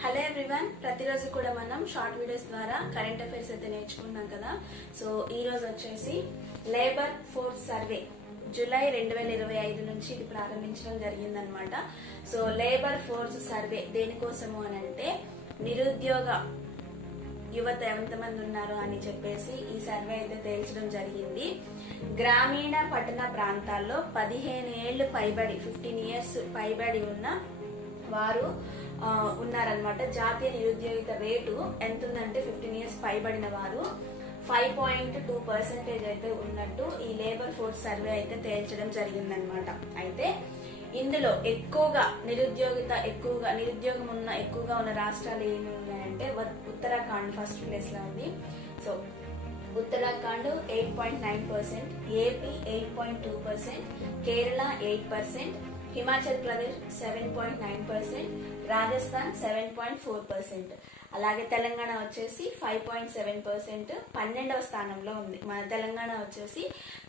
Hello everyone, ప్రతిరోజు కూడా మనం షార్ట్ వీడియోస్ ద్వారా కరెంట్ అఫైర్స్ అయితే నేర్చుకుంటున్నాం కదా. సో ఈ రోజు వచ్చేసి లేబర్ ఫోర్స్ సర్వే జూలై 2025 నుంచి ఇది ప్రారంభించడం జరిగిందనమాట. సో లేబర్ ఫోర్స్ సర్వే దేనికోసము అని అంటే నిరుద్యోగ యువత ఎంతమంది ఉన్నారు అని చెప్పేసి ఈ సర్వే అయితే తేల్చడం జరిగింది. గ్రామీణ పట్టణ ప్రాంతాల్లో 15 ఏళ్లు పైబడి 15 ఇయర్స్ పైబడి ఉన్న వారు ఉన్నారనమాట. జాతీయ నిరుద్యోగిత రేటు ఎంత ఉందంటే 15 ఇయర్స్ పైబడిన వారు 5.2% అయితే ఉన్నట్టు ఈ లేబర్ ఫోర్స్ సర్వే అయితే తేల్చడం జరిగిందనమాట. అయితే ఇందులో నిరుద్యోగం ఎక్కువగా ఉన్న రాష్ట్రాలు ఏమి ఉన్నాయంటే ఉత్తరాఖండ్ ఫస్ట్ ప్లేస్ లో ఉంది. సో ఉత్తరాఖండ్ 8.9%, ఏపీ 8.2%, కేరళ 8%, హిమాచల్ ప్రదేశ్ 7.9%, రాజస్థాన్ 7.4%, అలాగే తెలంగాణ వచ్చేసి 5.7%, 12వ స్థానంలో ఉంది. మన తెలంగాణ వచ్చేసి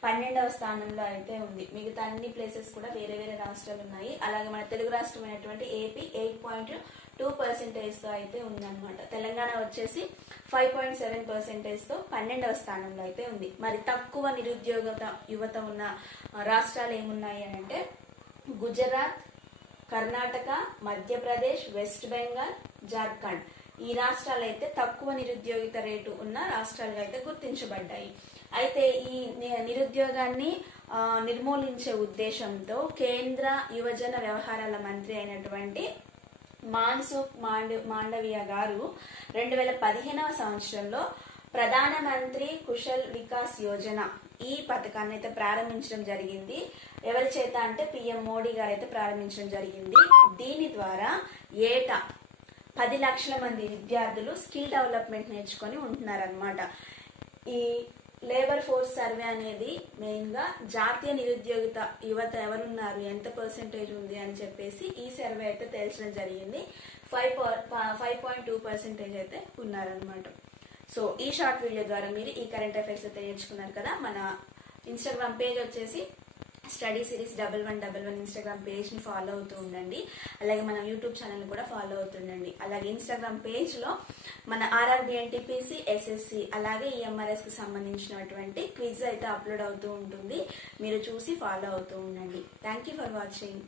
12వ స్థానంలో అయితే ఉంది. మిగతా అన్ని ప్లేసెస్ కూడా వేరే వేరే రాష్ట్రాలు ఉన్నాయి. అలాగే మన తెలుగు రాష్ట్రమైనటువంటి ఏపీ 8.2% తో అయితే ఉందన్నమాట. తెలంగాణ వచ్చేసి 5.7% తో 12వ స్థానంలో అయితే ఉంది. మరి తక్కువ యువత ఉన్న రాష్ట్రాలు ఏమున్నాయి అని అంటే గుజరాత్, కర్ణాటక, మధ్యప్రదేశ్, వెస్ట్ బెంగాల్, జార్ఖండ్. ఈ రాష్ట్రాలు అయితే తక్కువ నిరుద్యోగిత రేటు ఉన్న రాష్ట్రాలుగా అయితే గుర్తించబడ్డాయి. అయితే ఈ నిరుద్యోగాన్ని నిర్మూలించే ఉద్దేశంతో కేంద్ర యువజన వ్యవహారాల మంత్రి అయినటువంటి మాన్సుఖ్ మాండవియా గారు 2015వ సంవత్సరంలో ప్రధానమంత్రి కుశల్ వికాస్ యోజన ఈ పథకాన్ని అయితే ప్రారంభించడం జరిగింది. ఎవరి చేత అంటే పిఎం మోడీ గారు అయితే ప్రారంభించడం జరిగింది. దీని ద్వారా ఏటా 10 లక్షల మంది విద్యార్థులు స్కిల్ డెవలప్మెంట్ నేర్చుకొని ఉంటున్నారనమాట. ఈ లేబర్ ఫోర్స్ సర్వే అనేది మెయిన్ గా జాతీయ నిరుద్యోగిత యువత ఎవరున్నారు, ఎంత పర్సెంటేజ్ ఉంది అని చెప్పేసి ఈ సర్వే అయితే తేల్చడం జరిగింది. 5.2% అయితే ఉన్నారనమాట. సో ఈ షార్ట్ వీడియో ద్వారా మీరు ఈ కరెంట్ అఫైర్స్ అయితే నేర్చుకున్నారు కదా. మన ఇన్స్టాగ్రామ్ పేజ్ వచ్చేసి స్టడీ సిరీస్ 1111 ఇన్స్టాగ్రామ్ పేజ్ ని ఫాలో అవుతూ ఉండండి. అలాగే మన యూట్యూబ్ ఛానల్ కూడా ఫాలో అవుతుండండి. అలాగే ఇన్స్టాగ్రామ్ పేజ్ లో మన ఆర్ఆర్బి ఎన్టీపీసీ, ఎస్ఎస్సి అలాగే ఈఎంఆర్ఎస్ కి సంబంధించినటువంటి క్విజ్ అయితే అప్లోడ్ అవుతూ ఉంటుంది. మీరు చూసి ఫాలో అవుతూ ఉండండి. Thank you for watching.